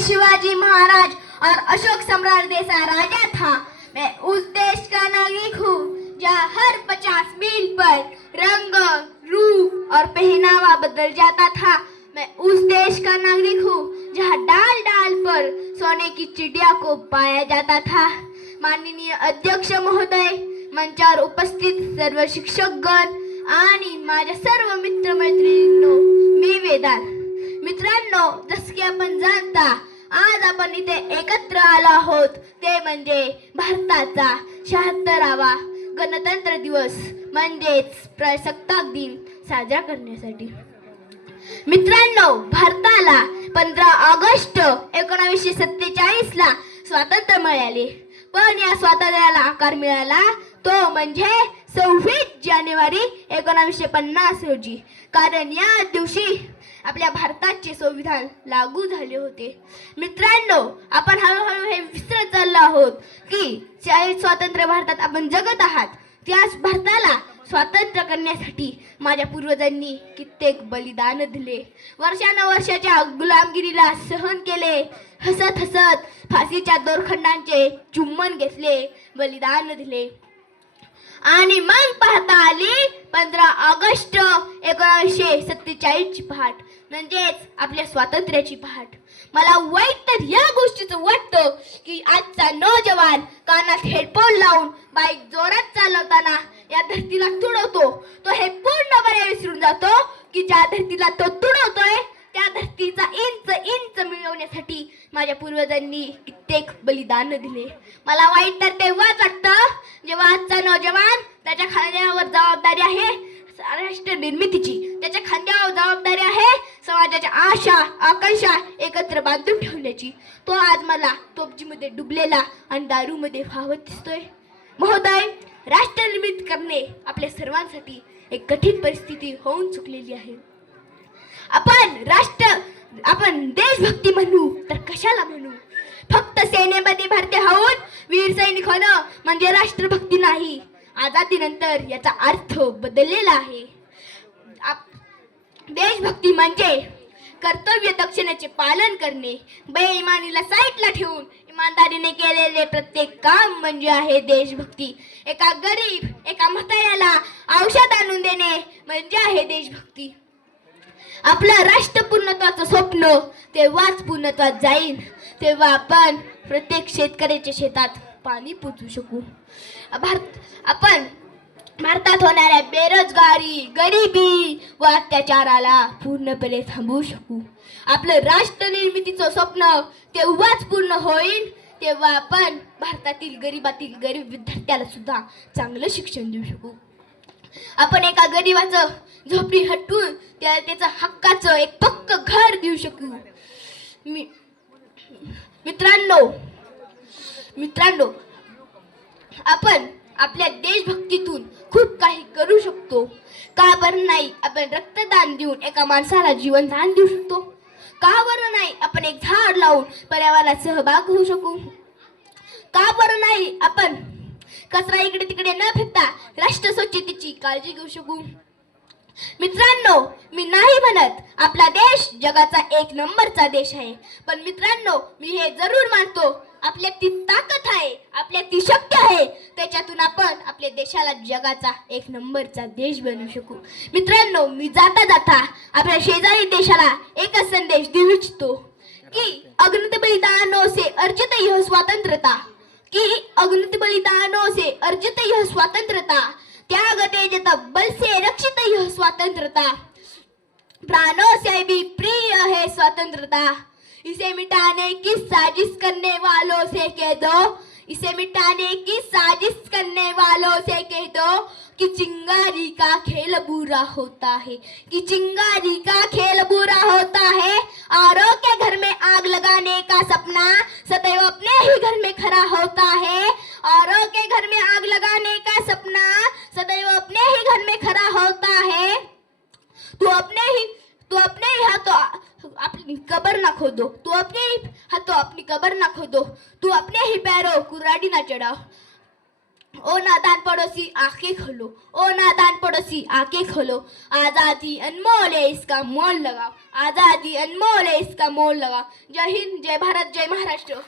शिवाजी महाराज और अशोक सम्राट जैसा राजा था। मैं उस देश का नागरिक हूँ, जहाँ हर पचास मील पर रंग, रूप और पहनावा बदल जाता था। मैं उस देश का नागरिक हूँ, जहाँ डाल डाल पर सोने की चिड़िया को पाया जाता था। माननीय अध्यक्ष महोदय मंचावर उपस्थित सर्व शिक्षकगण आणि माझ्या सर्व मित्रमैत्रिणींनो मी वेदांत मित्रांनो जस की आपण जाणता आज आपण इथे एकत्र आलो आहोत. ते म्हणजे भारताचा शहात्तरावा गणतंत्र दिवस म्हणजेच प्रजासत्ताक दिन साजरा करण्यासाठी. मित्रांनो भारताला पंधरा ऑगस्ट एकोणावीसशे सत्तेचाळीस ला स्वातंत्र्य मिळाले. पण या स्वातंत्र्याला आकार मिळाला तो म्हणजे सव्वीस जानेवारी एकोणावीसशे पन्नास रोजी. कारण या दिवशी आपल्या भारताचे संविधान लागू झाले होते. मित्रांनो आपण हळूहळू हे विसरत चाललो आहोत की चाळीस स्वातंत्र्य भारतात आपण जगत आहात. त्याच भारताला स्वातंत्र्य करण्यासाठी माझ्या पूर्वजांनी कित्येक बलिदान दिले. वर्षानुवर्षाच्या गुलामगिरीला सहन केले. हसत हसत फाशीच्या दोरखंडांचे चुंबन घेतले. बलिदान दिले. आणि मग पाहता आली पंधरा ऑगस्ट एकोणीसशे सत्तेचाळीस ची पहाट. म्हणजेच आपल्या स्वातंत्र्याची पहाट. मला वाईट तर या गोष्टीचं वाटतं की आजचा नौजवान कानात हेडफोन लावून बाईक जोरात चालवताना या धरतीला तुडवतो. तो हे पूर्णपणे विसरून जातो की ज्या धरतीला तो तुडवतोय त्या धरतीचा इंच इंच मिळवण्यासाठी माझ्या पूर्वजांनी कित्येक बलिदान दिले मला वाईट तर तेव्हाच वाटतं जेव्हा आजचा नौजवान त्याच्या खांद्यावर जबाबदारी आहे राष्ट्र निर्मितीची. त्याच्या खांद्यावर जबाबदारी आहे समाजाच्या आशा आकांक्षा एकत्र बांधून ठेवण्याची. तो आज मला तोपजीमध्ये डुबलेला आणि दारूमध्ये वाहवत दिसतोय. महोदय राष्ट्र निर्मित करणे आपल्या सर्वांसाठी एक कठीण परिस्थिती होऊन चुकलेली आहे. आपण राष्ट्र आपण देशभक्ती म्हणू तर कशाला म्हणू? सेनेमध्ये भरते होऊन वीर सैनिक होणं म्हणजे राष्ट्रभक्ती नाही. आझादीनंतर याचा अर्थ बदललेला आहे. देशभक्ती म्हणजे कर्तव्य दक्षिणेचे पालन करणे. बेईमानीला साईटला ठेवून इमानदारीने केलेले प्रत्येक काम म्हणजे आहे देशभक्ती. एका गरीब एका म्हाताऱ्याला औषध आणून देणे म्हणजे आहे देशभक्ती. आपलं राष्ट्र पूर्णत्वाचं स्वप्न तेव्हाच पूर्णत्वात जाईल. तेव्हा आपण प्रत्येक शेतकऱ्याच्या शेतात पाणी पोचू शकू. भारत आपण भारतात होणाऱ्या बेरोजगारी गरिबी व अत्याचाराला पूर्णपणे थांबवू शकू. आपलं राष्ट्र निर्मितीचं स्वप्न तेव्हाच पूर्ण होईल तेव्हा आपण भारतातील गरिबातील गरीब विद्यार्थ्याला सुद्धा चांगलं शिक्षण देऊ शकू. आपण एका गरिबाचं झोपडी हटवून त्या त्याचं हक्काचं एक पक्क घर देऊ शकू. मी मित्रांनो मित्रांनो आपण आपल्या देशभक्तीतून खूप काही करू शकतो. का बरं नाही? आपण रक्तदान देऊन एका माणसाला जीवनदान देऊ शकतो. का बरं नाही? आपण एक झाड लावून पर्यावरणात सहभाग होऊ शकू. का बरं नाही? आपण कचरा इकडे तिकडे न फेकता राष्ट्र स्वच्छतेची काळजी घेऊ शकू. मित्रांनो मी नाही म्हणत आपला देश जगाचा एक नंबरचा देश आहे पण मित्रांनो मी हे जरूर मानतो आपल्या ती ताकद आहे आपल्या ती शक्य आहे त्याच्यातून आपण आपल्या देशाला जगाचा एक नंबरचा देश बनवू शकू. मित्रांनो मी जाता जाता आपल्या शेजारी देशाला एकच संदेश देऊ इच्छितो की अग्नित बलिदानो से अर्जित यह स्वातंत्र्यता की अग्नित बलिदानो से अर्जित यह स्वातंत्र्यता त्याग तेज बल से रक्षित यह स्वतंत्रता। प्राणों से भी प्रिय है स्वतंत्रता। इसे मिटाने की साजिश करने वालों से कह दो। इसे मिटाने की साजिश करने वालों से कह दो कि चिंगारी का खेल बुरा होता है। कि चिंगारी का खेल बुरा होता है। औरों के घर में आग लगाने का सपना सदैव अपने ही घर में खड़ा होता है। अपनी कबर ना खोदो। तू अपने ही हाथों अपनी कबर ना खोदो। तू अपने ही पैरों कुराडी ना चढ़ाओ। ओ नादान पड़ोसी आंखें खोलो। ओ नादान पड़ोसी आंखें खोलो। आजादी अनमोल है इसका मोल लगाओ। आजादी अनमोल है इसका मोल लगाओ। जय हिंद जय भारत जय महाराष्ट्र।